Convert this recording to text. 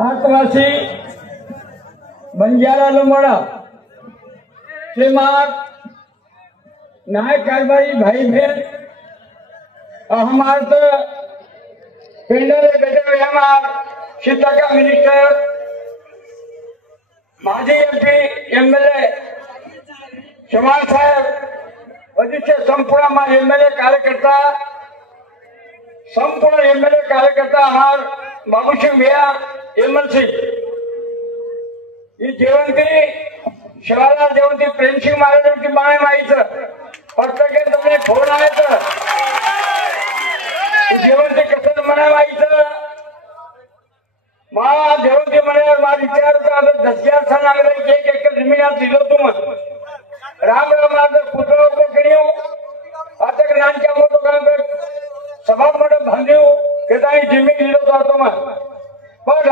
आदिवासी बंजारा लोमड़ा श्रीमान नायक कारभारी भाई बहन हमारे तो पेंडर बेटे हमार शिक्षा का मिनिस्टर माजी एमपी एमएलए चौहान साहब वरिष्ठ संपूर्ण एमएलए कार्यकर्ता संपूर्ण एमएलए कार्यकर्ता हमार बाबूसिंह भैया एमएलसी ही जेवंती शिवालाल जेवंती प्रेमसिंह महाराजांची माय माईचं प्रत्येक तुम्ही फोन आहेत जेवंती कसं म्हणा माईचं मा जेवंती म्हणे मा विचार दसजार सन आगले एक एकर जमीन आप दिलो तुम राम राम माझं पुतळा उभं करियो आता ज्ञानच्या मोठं काम सभा मंडप बांधियो के जमीन दिलो तो तुम पण